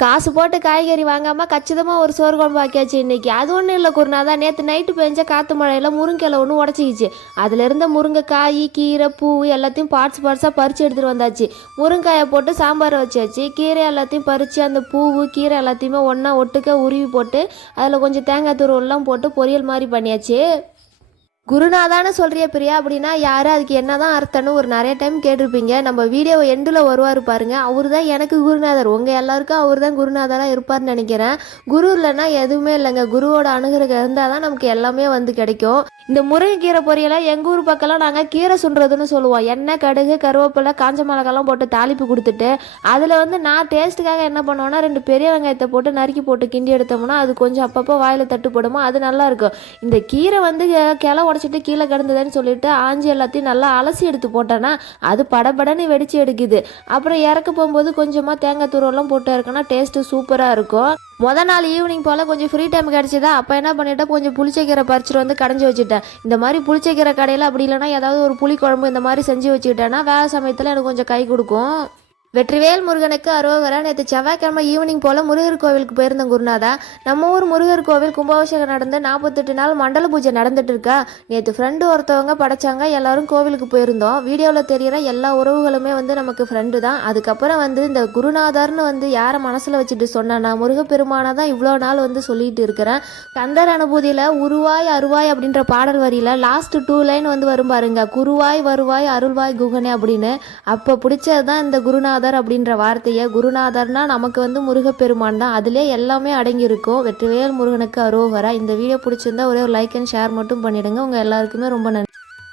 காசு போட்டு காய்கறி வாங்காமல் கச்சிதமாக ஒரு சோறு குழம்பு ஆக்கியாச்சு இன்றைக்கி. அது ஒன்றும் இல்லை குருநாதா, நேற்று நைட்டு பெஞ்ச காற்று மழையில் முருங்கையில் ஒன்று உடச்சிக்கிச்சு. அதில் இருந்த முருங்கைக்காய் கீரை பூ எல்லாத்தையும் பார்ட்ஸாக பறித்து எடுத்துகிட்டு வந்தாச்சு. முருங்காயை போட்டு சாம்பார் வச்சாச்சு. கீரை எல்லாத்தையும் பறித்து அந்த பூவு கீரை எல்லாத்தையுமே ஒன்றா ஒட்டுக்க உருவி போட்டு அதில் கொஞ்சம் தேங்காய் துருவெல்லாம் போட்டு பொரியல் மாதிரி பண்ணியாச்சு. குருநாதான்னு சொல்கிறிய பிரியா அப்படின்னா யார், அதுக்கு என்ன தான் அர்த்தம்னு ஒரு நிறைய டைம் கேட்டிருப்பீங்க. நம்ம வீடியோ எண்டில் வருவார் பாருங்கள், அவர் தான் எனக்கு குருநாதர். உங்கள் எல்லாருக்கும் அவர் தான் குருநாதராக இருப்பார்னு நினைக்கிறேன். குரு இல்லைன்னா எதுவுமே இல்லைங்க. குருவோட அணுகிறக இருந்தால் தான் நமக்கு எல்லாமே வந்து கிடைக்கும். இந்த முருங்கைக்கீரை பொரியலை எங்கள் ஊர் பக்கம்லாம் நாங்கள் கீரை சுண்டுறதுன்னு சொல்லுவோம். எண்ணெய் கடுகு கருவேப்பிலை காஞ்ச மிளகாலாம் போட்டு தாளிப்பு கொடுத்துட்டு அதில் வந்து நான் டேஸ்ட்டுக்காக என்ன பண்ணுவேன்னா 2 பெரிய வெங்காயத்தை போட்டு நறுக்கி போட்டு கிண்டி எடுத்தோம்னா அது கொஞ்சம் அப்பப்போ வாயில் தட்டுப்படுமோ, அது நல்லாயிருக்கும். இந்த கீரை வந்து கிளை உடச்சிட்டு கீழே கிடந்ததுன்னு சொல்லிட்டு ஆஞ்சி எல்லாத்தையும் நல்லா அலசி எடுத்து போட்டேன்னா அது படபடன்னு வெடிச்சு எடுக்குது. அப்புறம் இறக்க போகும்போது கொஞ்சமாக தேங்காய் தூரெல்லாம் போட்டு இறக்குன்னா டேஸ்ட்டு சூப்பராக இருக்கும். நாள் ஈவினிங் போல் கொஞ்சம் ஃப்ரீ டைம் கிடச்சிதா, அப்போ என்ன பண்ணிவிட்டேன், கொஞ்சம் புளிச்சக்கீரை பறிச்சுட்டு வந்து கடைஞ்சி வச்சுட்டேன். இந்த மாதிரி புளிச்சக்கீரை கடையில் அப்படி இல்லைனா ஏதாவது ஒரு புளி குழம்பு இந்த மாதிரி செஞ்சு வச்சுக்கிட்டேன்னா வேலை சமயத்தில் எனக்கு கொஞ்சம் கை கொடுக்கும். வெற்றிவேல் முருகனுக்கு அரோகரா. நேற்று செவ்வாய்க்கிழமை ஈவினிங் போல் முருகர் கோவிலுக்கு போயிருந்தேன் குருநாதா. நம்ம ஊர் முருகர் கோவில் கும்பாபிஷேகம் நடந்து 48 நாள் மண்டல பூஜை நடந்துட்டு இருக்கா. நேற்று ஃப்ரெண்டு ஒருத்தவங்க படைச்சாங்க, எல்லாரும் கோவிலுக்கு போயிருந்தோம். வீடியோவில் தெரிகிற எல்லா உறவுகளுமே வந்து நமக்கு ஃப்ரெண்டு தான். அதுக்கப்புறம் வந்து இந்த குருநாதர்னு வந்து யாரை மனசில் வச்சுட்டு சொன்னா, முருகப்பெருமானை தான் இவ்வளோ நாள் வந்து சொல்லிட்டு இருக்கிறேன். கந்தர் அனுபூதியில் உருவாய் அருவாய் அப்படின்ற பாடல் வரியில் லாஸ்ட் 2 லைன் வந்து வரும் பாருங்க, குருவாய் வருவாய் அருள்வாய் குகனே அப்படின்னு. அப்போ பிடிச்சது தான் இந்த குருநாதர் அப்படின்ற வார்த்தையை. குருநாதர்னா நமக்கு வந்து முருகப்பெருமான் தான், அதிலே எல்லாமே அடங்கியிருக்கும். வெற்றிவேல் முருகனுக்கு அரோகரா. இந்த வீடியோ பிடிச்சிருந்தா ஒரே ஒரு லைக் அண்ட் ஷேர் மட்டும் பண்ணிடுங்க. உங்கள் எல்லாருக்குமே ரொம்ப நன்றி.